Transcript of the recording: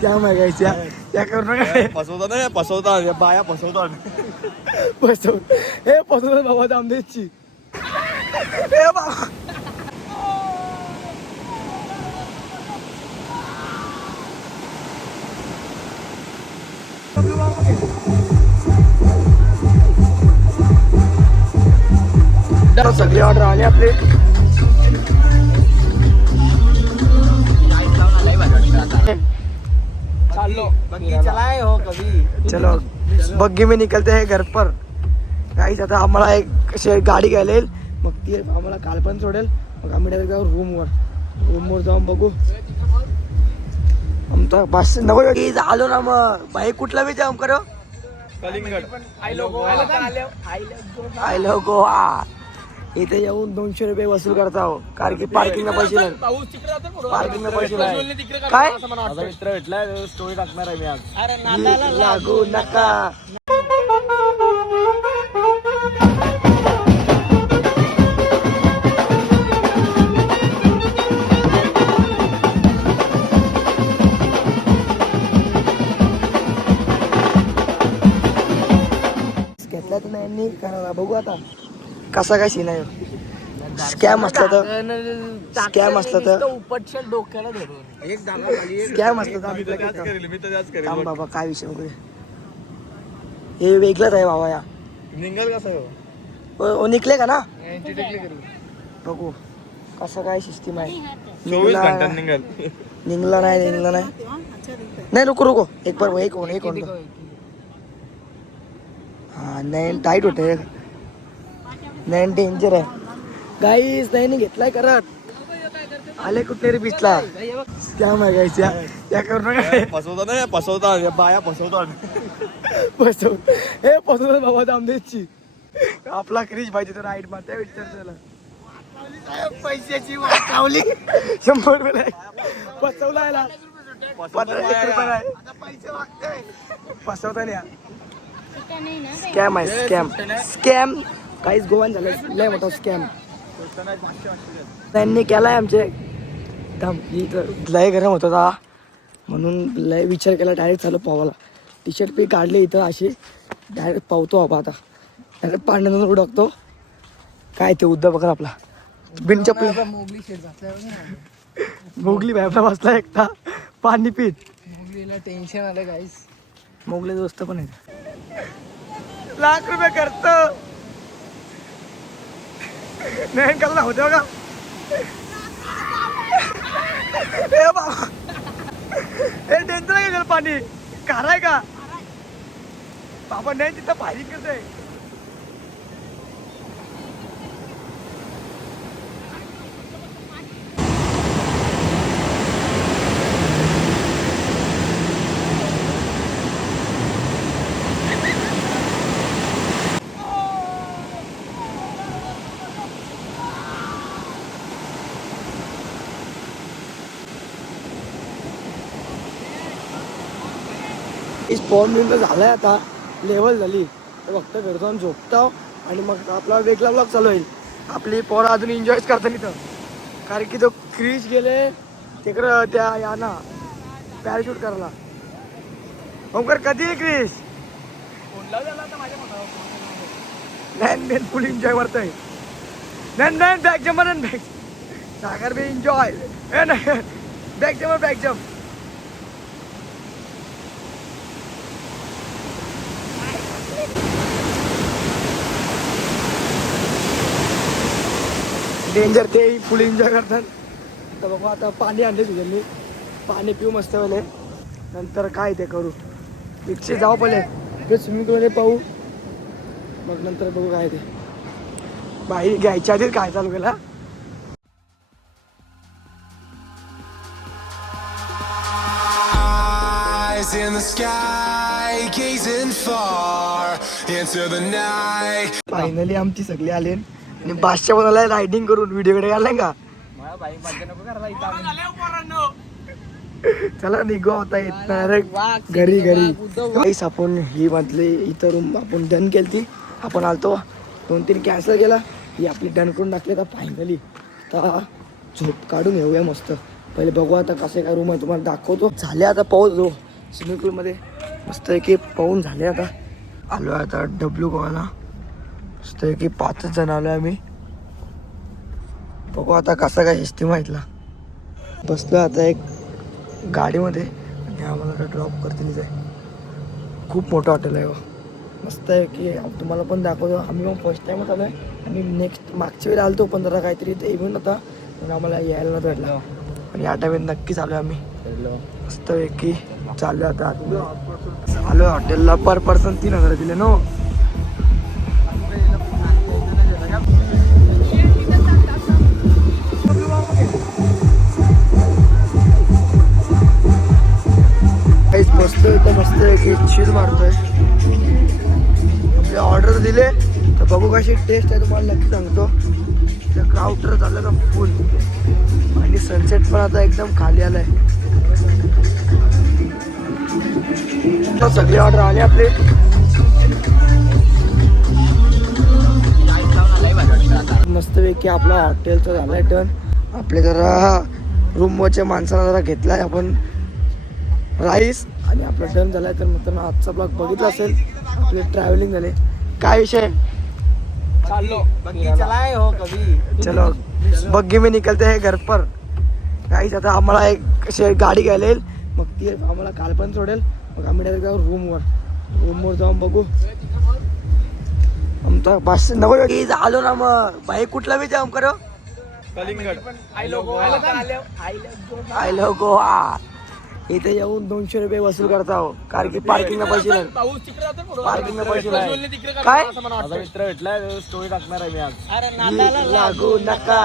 क्या मागायचं या करू नका फसवता बाया फसवतात फसव हे फसवतात बाबा दामदेशची हे बाबा सगळे ऑर्डर आले आपले चलो बग्गी में निकलते हैं घर पर काहीच आता आम्हाला एक गाडी घ्यायला येईल मग ती आम्हाला काल पण सोडेल मग आम्ही डायरेक्ट जाऊ रूमवर जाऊन बघू आमचा 590 आलो ना मग बाई कुठला विचार आम करो कलिंगड आय लव गोवा इथे येऊन 200 रुपये वसूल करता हो कारण की पार्किंगला पैसे नाही काय माझा मित्र भेटला स्टोरी टाकणार आहे मी आज लागू नका घेतला तर नाही करायला बघू आता कसा काय सीन आहे स्कॅम असला तर उपटशेल डोक्याला धरून स्कॅम असला तर काम बाबा काय विषय बघू हे वेगळंच आहे बाबा या निघाल कसं निघले का ना बघू कसं काय सिस्टीम आहे निघला नाही रुको एक हा नाही टाईट होते नाही डेंजर आहे गाईस नाही घेतलाय करत आले कुठले रे बीचला स्कॅम आहे गाईस या करू नका फसवता बाया फसवतात हे फसवतात बाबा दामदेशची आपला क्रिश पाहिजे तर राईट मारते विचार पैशाची वाटावली 100 रुपये फसवला याला फसवता नाही स्कॅम आहे स्कॅम काहीच गोवान झालं लय मोठा स्कॅम त्यांनी केलाय आमचे लय गरम होता म्हणून लय विचार केला डायरेक्ट चालू पावाला टी शर्ट पी काढले इथं अशी डायरेक्ट पावतो बाबा आता डायरेक्ट पाण्यातून उडकतो काय ते उद्या बघा आपला बिन चपली मोगली बायपला बसला एकटा पाणी पीत मोगलीला टेन्शन आलं गाईस मोगले दोस्त पण आहेत लाख रुपये करतो नाही कल्ला होते बघा हे बाबा हे टेन्शन आहे का पाणी खाराय का बाबा नाही तिथं भारी करतोय फॉर्म बिम झालाय आता लेवल झाली तर फक्त घरी जाऊन झोपतो आणि मग आपला वेगळा ब्लॉग चालू होईल आपली पोरं अजून एन्जॉयच करता तिथं कारण की तो क्रीज गेले तिकडं त्या या ना पॅराशूट करायला ओमकर कधी आहे क्रीज नाही फुल एन्जॉय करतोय नाही बॅक जम्प बॅक सागर बी एन्जॉय नाही बॅक जम्प डेंजर ते फुल एन्जॉय करतात तर बघा आता पाणी आणले तुझ्यांनी पाणी पिऊ मस्त वेळे नंतर काय ते करू इच्छे जाऊ पहिले ते स्विमिंग पूलमध्ये पाहू मग नंतर बघू काय ते बाई घ्यायच्या आधीच काय चालू केला फायनली आमची सगळी आले आणि बादशाह बनायला रायडिंग करून व्हिडिओ कडे आलाय का चला निघू आता येत घरी काहीच आपण ही म्हटली इथं रूम आपण डन केली आपण आलतो 2-3 कॅन्सल केला ही आपली डन करून टाकली तर फायनली तर झोप काढून येऊया मस्त पहिले बघू आता कसे काय रूम आहे तुम्हाला दाखवतो. झाले आता पाहू स्विमिंग पूलमध्ये मस्त की पाहून झाले. आता आलो आहे आता डब्ल्यू गोवाला. मस्त की 5 जण आलो आहे आम्ही. बघू आता कसा काय सिस्टीम आहे इथला. बसलो आता एक गाडीमध्ये आणि आम्हाला ड्रॉप करतील इथे. खूप मोठं हॉटेल आहे. मस्त आहे की तुम्हाला पण दाखवतो. आम्ही पण फर्स्ट टाईमच आलो आहे आणि नेक्स्ट मागच्या वेळी आलो पण जरा काहीतरी इथे इव्हेंट होता म्हणून आम्हाला यायला नव्हतं भेटला आणि या टायमात नक्कीच आलो आम्ही. मस्त आहे की चालू आता आलो हॉटेलला. पर पर्सन 3,000 दिले नो. काहीच बसतोय तर मस्त आहे की चिल मारतोय. ऑर्डर दिले तर बघू कशी टेस्ट आहे तुम्हाला नक्की सांगतो. क्राउड झालं ना फुल आणि सनसेट पण आता एकदम खाली आलाय. सगळे ऑर्डर आले आपले. मस्तपैकी आपला हॉटेलचं झालंय टर्न. आपले जरा रूमवरच्या माणसाला जरा घेतलाय आपण राईस आणि आपला डन झालाय. तर मित्रांनो आजचा ब्लॉग बघितला असेल. आपले ट्रॅव्हलिंग झाले. काय विषय चलो बग्गी में निकलते हैं घर पर. काहीच आता आम्हाला एक अशी गाडी घ्यायला येईल मग ती आम्हाला काल पण सोडेल. मग आम्ही डायरेक्ट जाऊ रूमवर जाऊन बघू. आमचा 590 झालो ना. मग बाई कुठला बी जाम करो कलिंगड. I love Goa. इथे येऊन 200 रुपये वसूल करता हो कारण की पार्किंगला पैसे नाही. पार्किंगला पैसे नाही. काय माझा मित्र भेटलाय स्टोरी टाकणार आहे मी आज. लागू नका.